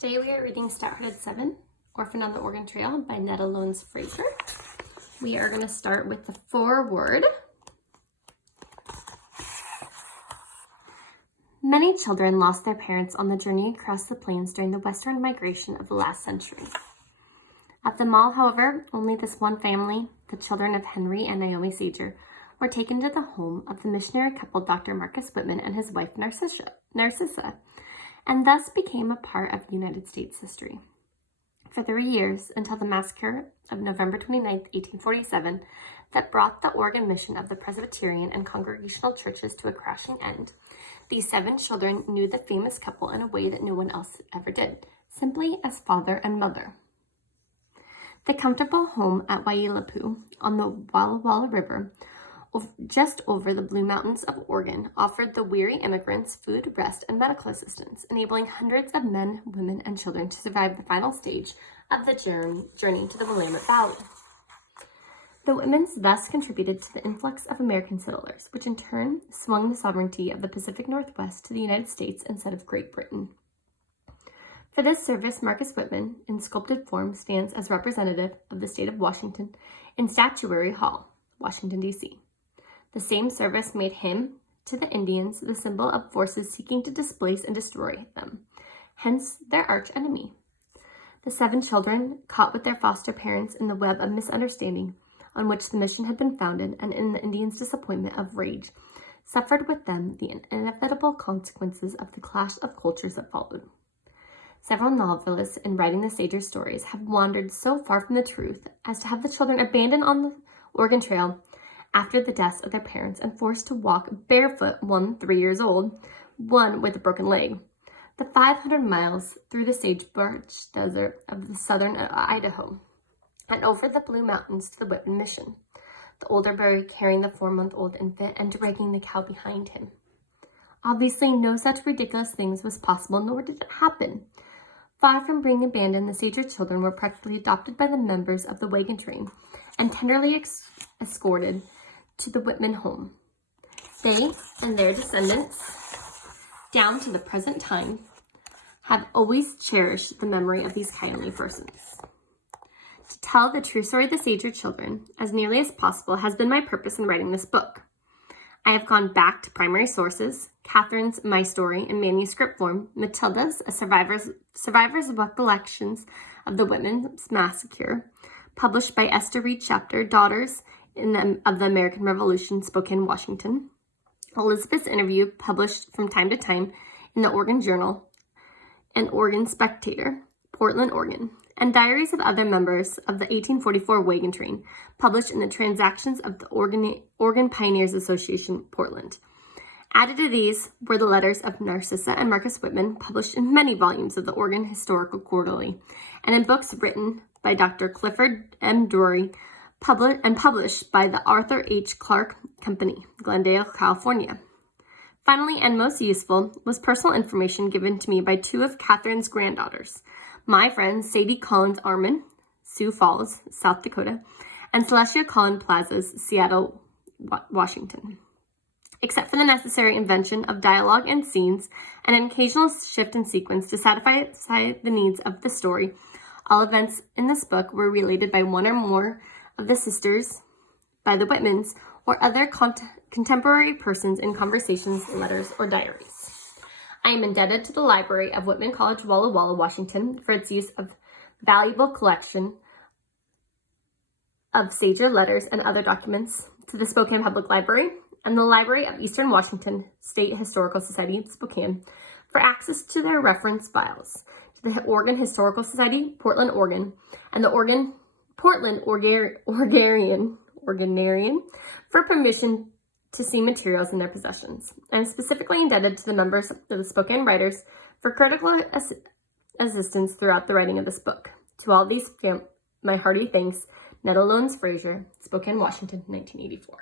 Today we are reading Stout-Hearted 7, Orphan on the Oregon Trail by Netta Lones Fraser. We are going to start with the foreword. Many children lost their parents on the journey across the plains during the western migration of the last century. Of them all, however, only this one family, the children of Henry and Naomi Sager, were taken to the home of the missionary couple Dr. Marcus Whitman and his wife Narcissa, and thus became a part of United States history. For 3 years, until the massacre of November 29, 1847, that brought the Oregon mission of the Presbyterian and Congregational churches to a crashing end, these 7 children knew the famous couple in a way that no one else ever did, simply as father and mother. The comfortable home at Waiilatpu on the Walla Walla River, just over the Blue Mountains of Oregon, offered the weary immigrants food, rest, and medical assistance, enabling hundreds of men, women, and children to survive the final stage of the journey to the Willamette Valley. The Whitmans thus contributed to the influx of American settlers, which in turn swung the sovereignty of the Pacific Northwest to the United States instead of Great Britain. For this service, Marcus Whitman, in sculpted form, stands as representative of the state of Washington in Statuary Hall, Washington, D.C. The same service made him, to the Indians, the symbol of forces seeking to displace and destroy them, hence their arch-enemy. The 7 children, caught with their foster parents in the web of misunderstanding on which the mission had been founded, and in the Indians' disappointment of rage, suffered with them the inevitable consequences of the clash of cultures that followed. Several novelists, in writing the Sager stories, have wandered so far from the truth as to have the children abandoned on the Oregon Trail after the deaths of their parents and forced to walk barefoot, one 3 years old, one with a broken leg, the 500 miles through the sagebrush desert of the southern Idaho, and over the Blue Mountains to the Whitman mission, the older boy carrying the 4-month-old infant and dragging the cow behind him. Obviously, no such ridiculous things was possible, nor did it happen. Far from being abandoned, the Sager children were practically adopted by the members of the wagon train and tenderly escorted to the Whitman home. They and their descendants, down to the present time, have always cherished the memory of these kindly persons. To tell the true story of the Sager children, as nearly as possible, has been my purpose in writing this book. I have gone back to primary sources, Catherine's My Story in manuscript form, Matilda's A Survivor's Recollections of the Whitman's Massacre, published by Esther Reed Chapter, Daughters of the American Revolution, Spokane, Washington, Elizabeth's Interview, published from time to time in the Oregon Journal and Oregon Spectator, Portland, Oregon, and diaries of other members of the 1844 wagon train, published in the Transactions of the Oregon Pioneers Association, Portland. Added to these were the letters of Narcissa and Marcus Whitman, published in many volumes of the Oregon Historical Quarterly, and in books written by Dr. Clifford M. Drury, published by the Arthur H. Clarke Company, Glendale, California. Finally, and most useful, was personal information given to me by 2 of Catherine's granddaughters, my friends Sadie Collins Arman, Sioux Falls, South Dakota, and Celestia Collins Plazas, Seattle, Washington. Except for the necessary invention of dialogue and scenes, and an occasional shift in sequence to satisfy the needs of the story, all events in this book were related by one or more of the sisters, by the Whitmans, or other contemporary persons in conversations, letters, or diaries. I am indebted to the Library of Whitman College, Walla Walla, Washington, for its use of valuable collection of Sager letters and other documents, to the Spokane Public Library, and the Library of Eastern Washington State Historical Society, Spokane, for access to their reference files, to the Oregon Historical Society, Portland, Oregon, and the Portland Oregonian for permission to see materials in their possessions. I am specifically indebted to the members of the Spokane Writers for critical assistance throughout the writing of this book. To all these, my hearty thanks. Netta Lones Fraser, Spokane, Washington, 1984.